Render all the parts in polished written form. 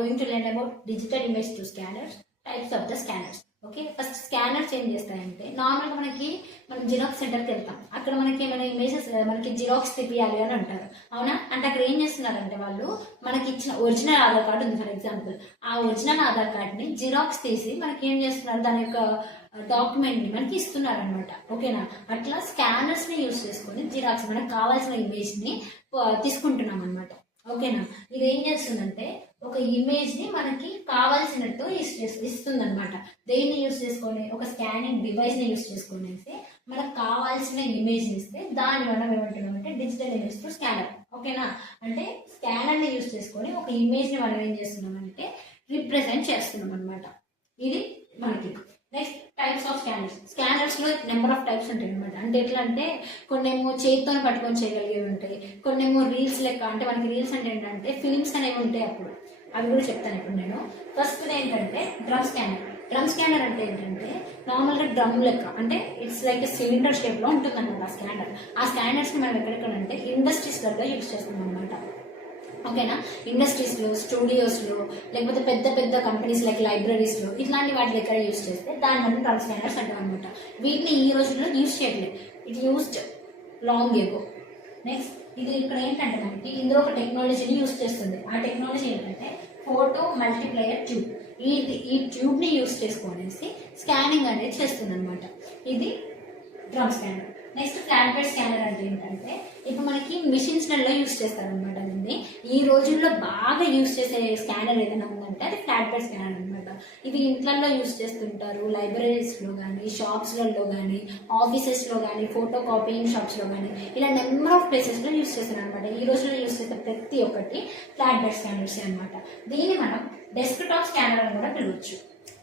going to learn about digital image to scanners, types of the scanners. Okay, first scanners ఏం చేస్తాయంటే నార్మల్గా మనం xerox సెంటర్కి వెళ్తాం. అక్కడ మనకి ఏమైనా ఇమేజెస్ మనకి జిరాక్స్ తిప్పియాలి అని అంటారు, అవునా? అంటే అక్కడ ఏం చేస్తున్నారంటే వాళ్ళు మనకి ఇచ్చిన ఒరిజినల్ ఆధార్ కార్డు ఉంది ఫర్ ఎగ్జాంపుల్, ఆ ఒరిజినల్ ఆధార్ కార్డ్ని జిరాక్స్ తీసి మనకి ఏం చేస్తున్నారు, దాని యొక్క డాక్యుమెంట్ని మనకి ఇస్తున్నారు అనమాట. ఓకేనా? అట్లా స్కానర్స్ని యూజ్ చేసుకొని జిరాక్స్ మనకు కావాల్సిన ఇమేజ్ని తీసుకుంటున్నాం అనమాట. ఓకేనా? ఇది ఏం చేస్తుందంటే ఒక ఇమేజ్ ని మనకి కావాల్సినట్టు ఇస్తుంది అనమాట. దేన్ని యూజ్ చేసుకొని, ఒక స్కానింగ్ డివైస్ ని యూజ్ చేసుకొని మనకు కావాల్సిన ఇమేజ్ ఇస్తే దాన్ని మనం ఏమంటున్నాం అంటే డిజిటల్ ఇమేజ్ టు స్కానర్. ఓకేనా? అంటే స్కానర్ ని యూజ్ చేసుకొని ఒక ఇమేజ్ ని మనం ఏం చేస్తున్నాం అంటే రిప్రజెంట్ చేస్తున్నాం అనమాట. ఇది మనకి next types of scanners. Scanners లో నెంబర్ ఆఫ్ టైప్స్ ఉంటాయి అనమాట. అంటే ఎట్లా అంటే కొన్నేమో చేతితో పట్టుకొని చేయగలిగేవి ఉంటాయి, కొన్నేమో రీల్స్ లెక్క. అంటే మనకి రీల్స్ అంటే ఏంటంటే ఫిలిమ్స్ అనేవి ఉంటాయి, అప్పుడు అవి కూడా చెప్తాను ఇప్పుడు నేను. ఫస్ట్ ఏంటంటే డ్రమ్ స్కానర్. డ్రమ్ స్కానర్ అంటే ఏంటంటే నార్మల్గా డ్రమ్ లెక్క, అంటే ఇట్స్ లైక్ సిలిండర్ షేప్ లో ఉంటుంది అనమాట ఆ స్కానర్. ఆ స్కానర్స్ ని మనం ఎక్కడెక్కడంటే ఇండస్ట్రీస్లలో యూజ్ చేస్తున్నాం అనమాట. ఓకేనా? ఇండస్ట్రీస్లో, స్టూడియోస్లో, లేకపోతే పెద్ద పెద్ద కంపెనీస్ లైక్ లైబ్రరీస్లో ఇట్లాంటి వాటి దగ్గర యూజ్ చేస్తే దాన్ని మనం డ్రమ్ స్కానర్స్ అంటాం అనమాట. వీటిని ఈ రోజుల్లో యూజ్ చేయట్లేదు, it used long ago. Next ఇది ఇక్కడ ఏంటంటే మనకి ఇందులో ఒక టెక్నాలజీని యూజ్ చేస్తుంది. ఆ టెక్నాలజీ ఏంటంటే ఫోటో మల్టీప్లేయర్ ట్యూబ్. ఈ ట్యూబ్ని యూజ్ చేసుకొనేసి స్కానింగ్ అనేది చేస్తుంది అనమాట. ఇది drum scanner. Next flat bed scanner అంటే ఏంటంటే ఇప్పుడు మనకి మిషన్స్లలో యూజ్ చేస్తారనమాట. దీన్ని ఈ రోజుల్లో బాగా యూజ్ చేసే స్కానర్ ఏదైనా ఉందంటే అది ఫ్లాట్ బెడ్ స్కానర్ అనమాట. ఇది ఇంట్లలో యూజ్ చేస్తుంటారు, లైబ్రరీస్లో కానీ, షాప్స్లలో కానీ, ఆఫీసెస్లో కానీ, ఫోటో కాపీయింగ్ షాప్స్లో కానీ, ఇలా నెంబర్ ఆఫ్ ప్లేసెస్లో యూజ్ చేస్తారు అనమాట. ఈ రోజుల్లో యూజ్ చేసే ప్రతి ఒక్కటి ఫ్లాట్ బెడ్ స్కానర్స్ అనమాట. దీన్ని మనం డెస్క్టాప్ స్కానర్ అని కూడా పిలవచ్చు.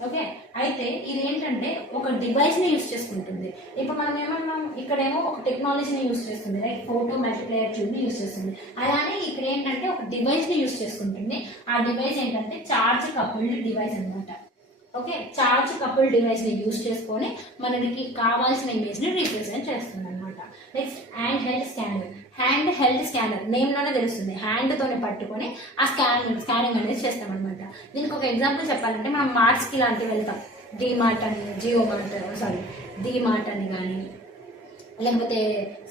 ఓకే, అయితే ఇది ఏంటంటే ఒక డివైస్ ని యూజ్ చేసుకుంటుంది. ఇప్పుడు మనం ఏమన్నాం, ఇక్కడేమో ఒక టెక్నాలజీని యూజ్ చేస్తుంది, లైక్ ఫోటో మల్టీప్లేయర్ ట్యూబ్ ని యూజ్ చేస్తుంది. అలానే ఇక్కడ ఏంటంటే ఒక డివైస్ ని యూజ్ చేసుకుంటుంది. ఆ డివైస్ ఏంటంటే చార్జ్ కపుల్డ్ డివైస్ అనమాట. ఓకే, చార్జ్ కపుల్డ్ డివైస్ ని యూజ్ చేసుకొని మనకి కావాల్సిన ఇమేజ్ ని రీప్రజెంట్ చేస్తుంది అనమాట. Next hand held scanner. Hand held scanner నేమ్లోనే తెలుస్తుంది, హ్యాండ్తోనే పట్టుకొని ఆ స్కానింగ్ అనేది చేస్తాం అనమాట. దీనికి ఒక ఎగ్జాంపుల్ చెప్పాలంటే మనం మార్ట్స్కి ఇలాంటివి వెళ్తాం, డీమార్ట్ అని, డీమార్ట్ అని కానీ, లేకపోతే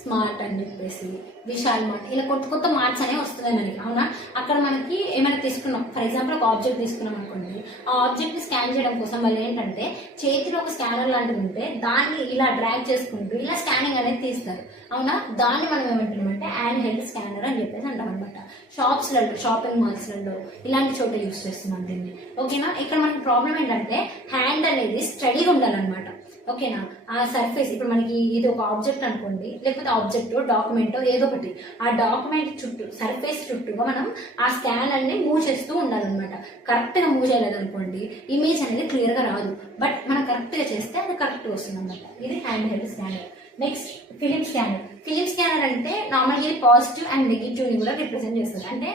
స్మార్ట్ అని చెప్పేసి విశాల్ మార్ట్, ఇలా కొత్త కొత్త మార్ట్స్ అనేవి వస్తున్నాయి మనకి, అవునా? అక్కడ మనకి ఏమైనా తీసుకున్నాం, ఫర్ ఎగ్జాంపుల్ ఒక ఆబ్జెక్ట్ తీసుకున్నాం అనుకోండి, ఆ ఆబ్జెక్ట్ని స్కాన్ చేయడం కోసం వాళ్ళు ఏంటంటే చేతిలో ఒక స్కానర్ లాంటిది ఉంటే దాన్ని ఇలా డ్రాగ్ చేసుకుంటూ ఇలా స్కానింగ్ అనేది తీస్తారు, అవునా? దాన్ని మనం ఏమంటున్నామంటే హ్యాండ్ హెల్డ్ స్కానర్ అని చెప్పేసి అంటాం అనమాట. షాప్స్లలో, షాపింగ్ మాల్స్లలో ఇలాంటి చోట యూజ్ చేస్తున్నాం దీన్ని. ఓకేనా? ఇక్కడ మనకి ప్రాబ్లం ఏంటంటే హ్యాండ్ అనేది స్టడీగా ఉండాలన్నమాట. ఓకేనా? ఆ సర్ఫేస్ ఇప్పుడు మనకి ఇది ఒక ఆబ్జెక్ట్ అనుకోండి, లేకపోతే ఆబ్జెక్ట్ డాక్యుమెంట్ ఏదో ఒకటి, ఆ డాక్యుమెంట్ చుట్టూ సర్ఫేస్ చుట్టూగా మనం ఆ స్కానర్ని మూవ్ చేస్తూ ఉండాలన్నమాట. కరెక్ట్గా మూవ్ చేయలేదు అనుకోండి ఇమేజ్ అనేది క్లియర్గా రాదు, బట్ మనం కరెక్ట్గా చేస్తే అది కరెక్ట్గా వస్తుంది అనమాట. ఇది hand held scanner. Next film scanner. Film scanner అంటే నార్మల్గా ఇది పాజిటివ్ అండ్ నెగిటివ్ని కూడా రిప్రజెంట్ చేస్తుంది. అంటే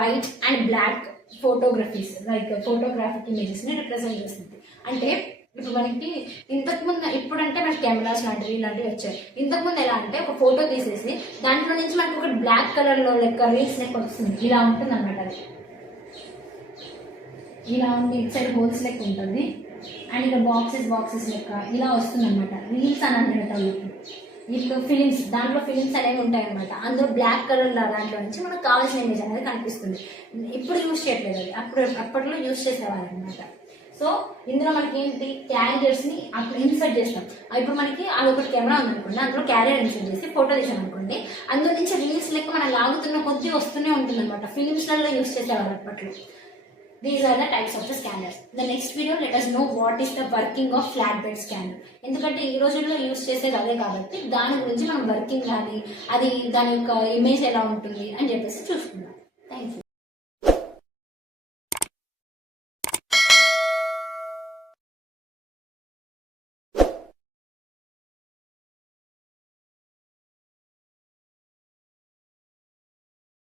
white and black photographies, like photographic ఇమేజెస్ని రిప్రజెంట్ చేస్తుంది. అంటే ఇప్పుడు మనకి ఇంతకుముందు, ఇప్పుడంటే మనకి కెమెరాస్ లాంటివి ఇలాంటివి వచ్చాయి. ఇంతకుముందు ఎలా అంటే ఒక ఫోటో తీసేసి దాంట్లో నుంచి మనకి ఒక బ్లాక్ కలర్లో లెక్క రీల్స్ లెక్క వస్తుంది, ఇలా ఉంటుంది అనమాట. అది ఇలా ఉంది, ఇటు సైడ్ హోల్స్ లెక్క ఉంటుంది, అండ్ ఇక్కడ బాక్సెస్ లెక్క ఇలా వస్తుంది అనమాట. రీల్స్ అని అంటారు ఇప్పుడు ఫిలిమ్స్, దాంట్లో ఫిలిమ్స్ అనేవి ఉంటాయి అనమాట. అందులో బ్లాక్ కలర్ దాంట్లో నుంచి మనకు కావాల్సిన ఇమేజ్ అనేది కనిపిస్తుంది. ఇప్పుడు యూజ్ చేయట్లేదు, అది అప్పట్లో యూజ్ చేసేవాళ్ళు అనమాట. సో ఇందులో మనకి ఏంటి, క్యారియర్స్ని అప్పుడు ఇన్సర్ట్ చేస్తాం. ఇప్పుడు మనకి అదొకటి కెమెరా ఉందనుకోండి, అందులో క్యారియర్ ఇన్సర్ట్ చేసి ఫోటో తీసాం అనుకోండి, అందులో నుంచి రీల్స్ లెక్క మనం లాగుతున్న కొద్దీ వస్తూనే ఉంటుంది అనమాట. ఫిలిమ్స్లలో యూజ్ చేసేవాళ్ళు అప్పట్లో. These are the types of the scanners. In the next video, let us know what is the working of flatbed scanner. ఎందుకంటే ఈ రోజుల్లో యూజ్ చేసేది అదే కాబట్టి దాని గురించి మనం వర్కింగ్ కానీ అది దాని యొక్క ఇమేజ్ ఎలా ఉంటుంది అని చెప్పేసి చూసుకుందాం. Thank you.